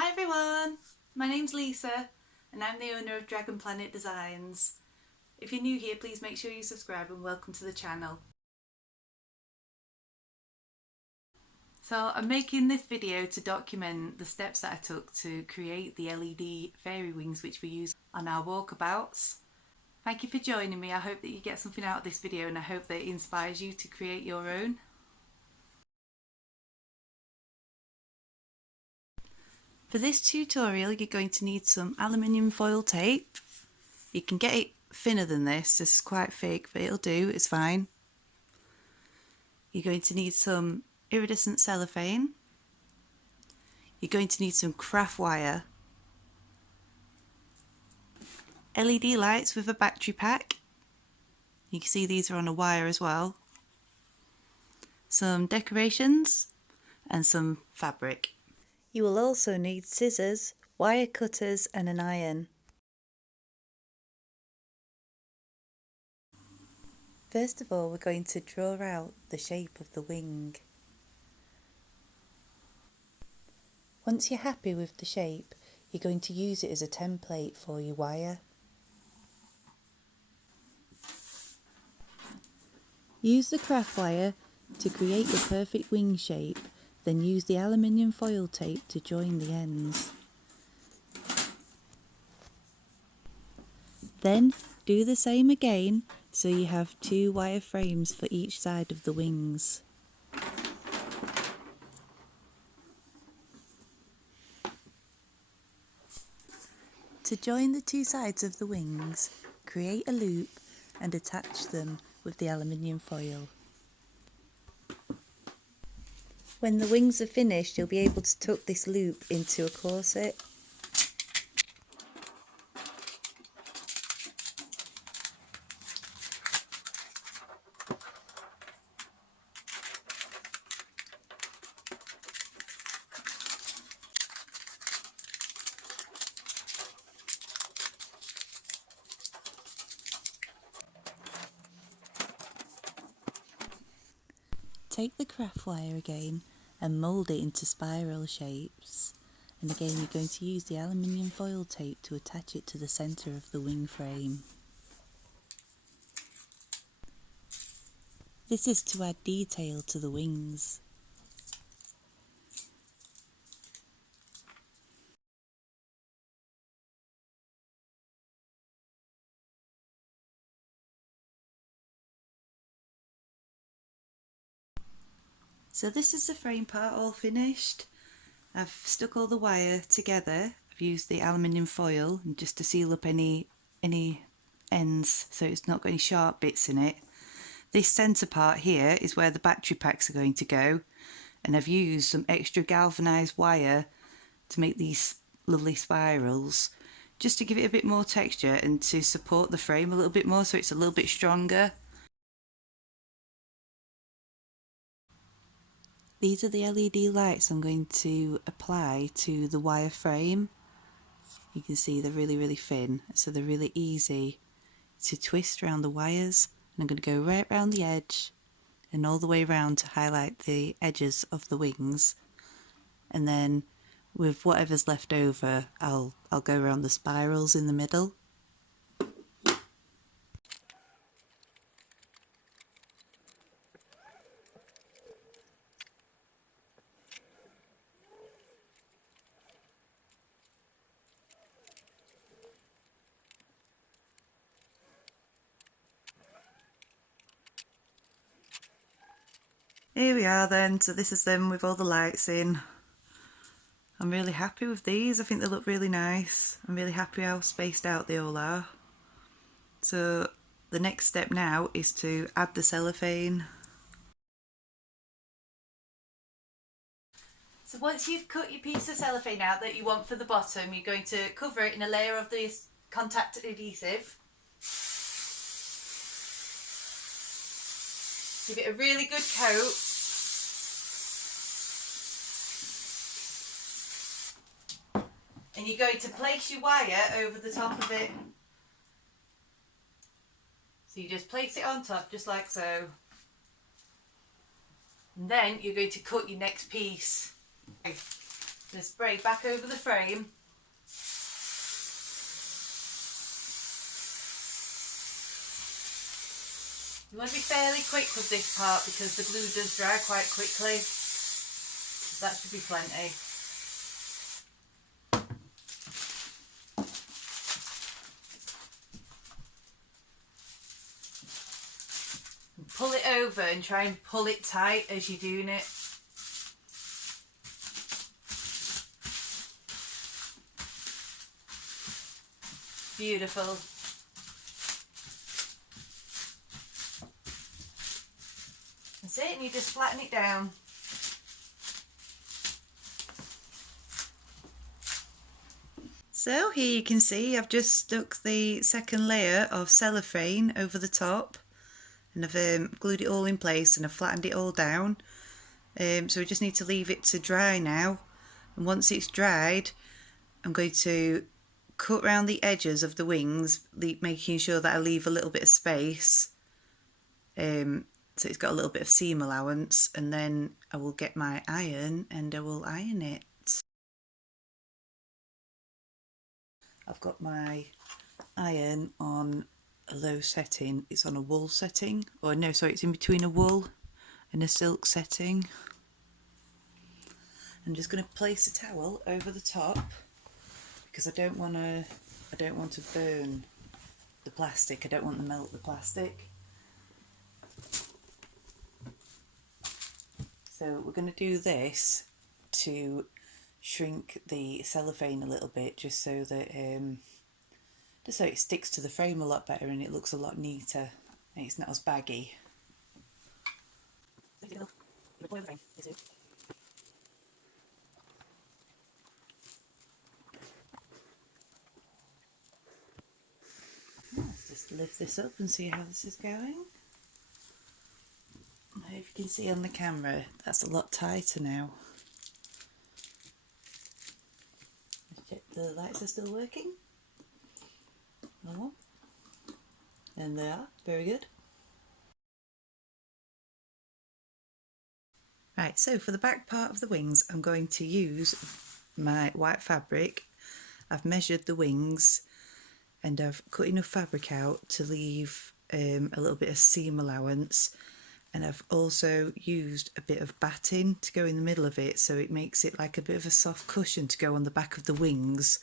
Hi everyone, my name's Lisa and I'm the owner of Dragon Planet Designs. If you're new here, please make sure you subscribe and welcome to the channel. So I'm making this video to document the steps that I took to create the LED fairy wings which we use on our walkabouts. Thank you for joining me. I hope that you get something out of this video and I hope that it inspires you to create your own. For this tutorial you're going to need some aluminium foil tape. You can get it thinner than this is quite thick, but it'll do, it's fine. You're going to need some iridescent cellophane. You're going to need some craft wire, LED lights with a battery pack. You can see these are on a wire as well. Some decorations and some fabric. You will also need scissors, wire cutters and an iron. First of all, we're going to draw out the shape of the wing. Once you're happy with the shape, you're going to use it as a template for your wire. Use the craft wire to create your perfect wing shape, then use the aluminium foil tape to join the ends. Then do the same again so you have two wire frames for each side of the wings. To join the two sides of the wings, create a loop and attach them with the aluminium foil. When the wings are finished, you'll be able to tuck this loop into a corset. Take the craft wire again and mould it into spiral shapes, and again you're going to use the aluminium foil tape to attach it to the centre of the wing frame. This is to add detail to the wings. So this is the frame part all finished. I've stuck all the wire together. I've used the aluminium foil and just to seal up any ends so it's not got any sharp bits in it. This centre part here is where the battery packs are going to go, and I've used some extra galvanised wire to make these lovely spirals just to give it a bit more texture and to support the frame a little bit more so it's a little bit stronger. These are the LED lights I'm going to apply to the wire frame. You can see they're really thin, so they're really easy to twist around the wires, and I'm going to go right around the edge and all the way around to highlight the edges of the wings, and then with whatever's left over I'll go around the spirals in the middle. Here we are then, so this is them with all the lights in. I'm really happy with these, I think they look really nice. I'm really happy how spaced out they all are. So the next step now is to add the cellophane. So once you've cut your piece of cellophane out that you want for the bottom, you're going to cover it in a layer of this contact adhesive. Give it a really good coat. And you're going to place your wire over the top of it. So you just place it on top, just like so. And then you're going to cut your next piece. The spray back over the frame. You want to be fairly quick with this part because the glue does dry quite quickly. That should be plenty. Pull it over and try and pull it tight as you're doing it. Beautiful. That's it, and you just flatten it down. So here you can see I've just stuck the second layer of cellophane over the top, and I've glued it all in place and I've flattened it all down. So we just need to leave it to dry now, and once it's dried I'm going to cut round the edges of the wings, making sure that I leave a little bit of space, so it's got a little bit of seam allowance, and then I will get my iron and I will iron it. I've got my iron on a low setting. It's on a wool setting, or no, sorry, it's in between a wool and a silk setting. I'm just going to place a towel over the top because I don't want to burn the plastic. I don't want to melt the plastic. So we're going to do this to shrink the cellophane a little bit, just so that it sticks to the frame a lot better and it looks a lot neater and it's not as baggy. Let's just lift this up and see how this is going. I hope you can see on the camera that's a lot tighter now. Let's check the lights are still working. Oh, and they are, very good. Right, so for the back part of the wings I'm going to use my white fabric. I've measured the wings and I've cut enough fabric out to leave a little bit of seam allowance, and I've also used a bit of batting to go in the middle of it, so it makes it like a bit of a soft cushion to go on the back of the wings,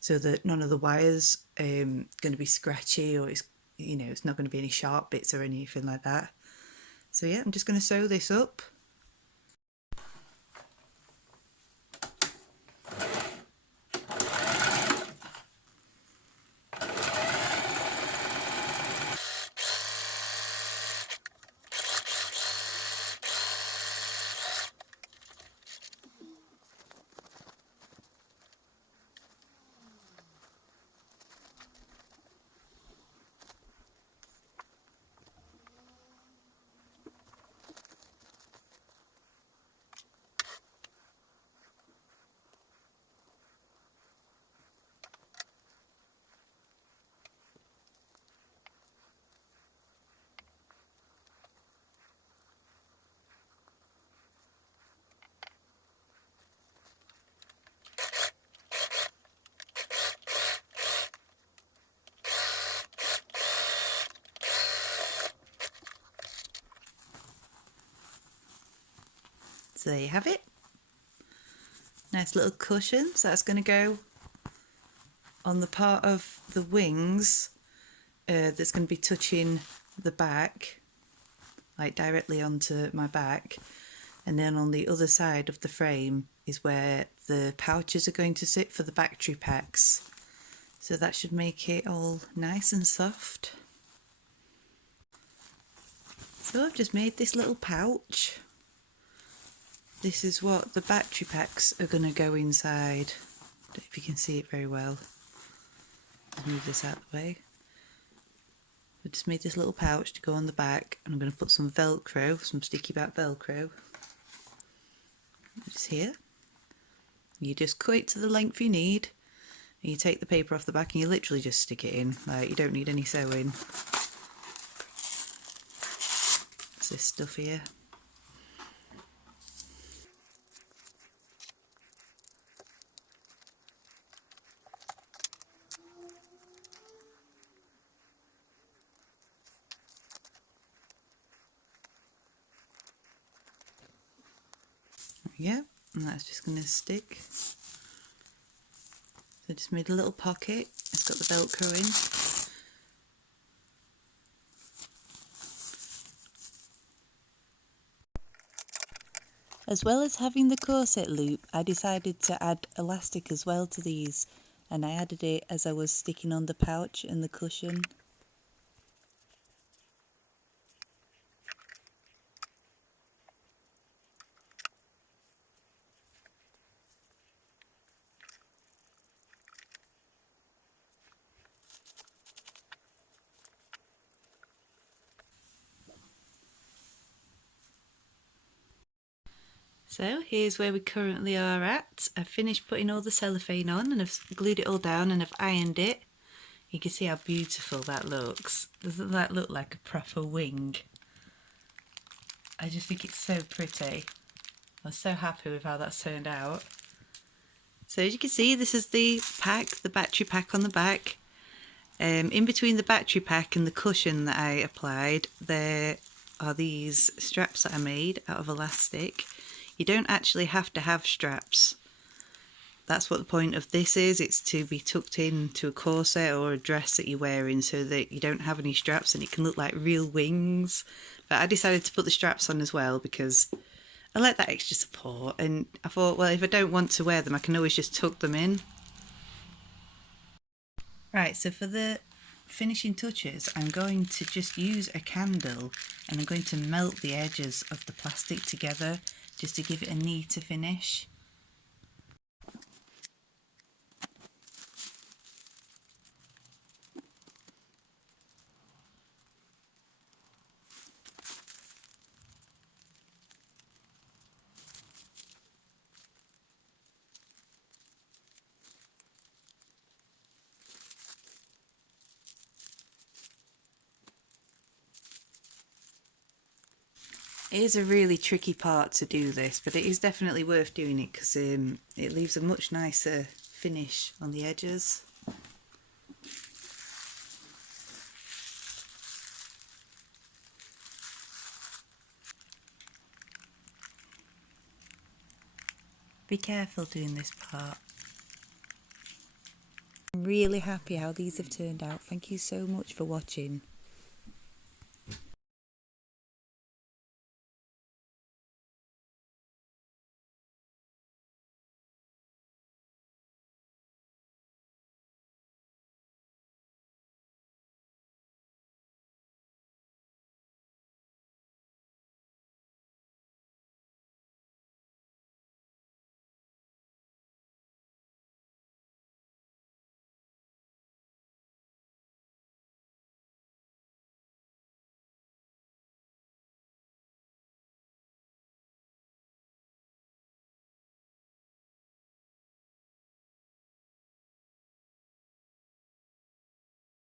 so that none of the wires going to be scratchy, or it's not going to be any sharp bits or anything like that. So yeah, I'm just going to sew this up. So there you have it. Nice little cushion. So that's going to go on the part of the wings that's going to be touching the back, like directly onto my back, and then on the other side of the frame is where the pouches are going to sit for the battery packs. So that should make it all nice and soft. So I've just made this little pouch. This is what the battery packs are going to go inside. I don't know if you can see it very well. I'll move this out of the way. I just made this little pouch to go on the back, and I'm going to put some Velcro, some sticky back Velcro. Just here. You just cut it to the length you need, and you take the paper off the back and you literally just stick it in. Like, you don't need any sewing. It's this stuff here. Yeah, and that's just going to stick. So I just made a little pocket. It's got the Velcro in. As well as having the corset loop, I decided to add elastic as well to these, and I added it as I was sticking on the pouch and the cushion. So here's where we currently are at. I've finished putting all the cellophane on and I've glued it all down and I've ironed it. You can see how beautiful that looks. Doesn't that look like a proper wing? I just think it's so pretty. I'm so happy with how that's turned out. So as you can see, this is the pack, the battery pack on the back. In between the battery pack and the cushion that I applied, there are these straps that I made out of elastic. You don't actually have to have straps. That's what the point of this is. It's to be tucked into a corset or a dress that you're wearing so that you don't have any straps and it can look like real wings. But I decided to put the straps on as well because I like that extra support, and I thought, well, if I don't want to wear them, I can always just tuck them in. Right, so for the finishing touches, I'm going to just use a candle and I'm going to melt the edges of the plastic together just to give it a neater finish. It is a really tricky part to do this, but it is definitely worth doing it because it leaves a much nicer finish on the edges. Be careful doing this part. I'm really happy how these have turned out. Thank you so much for watching.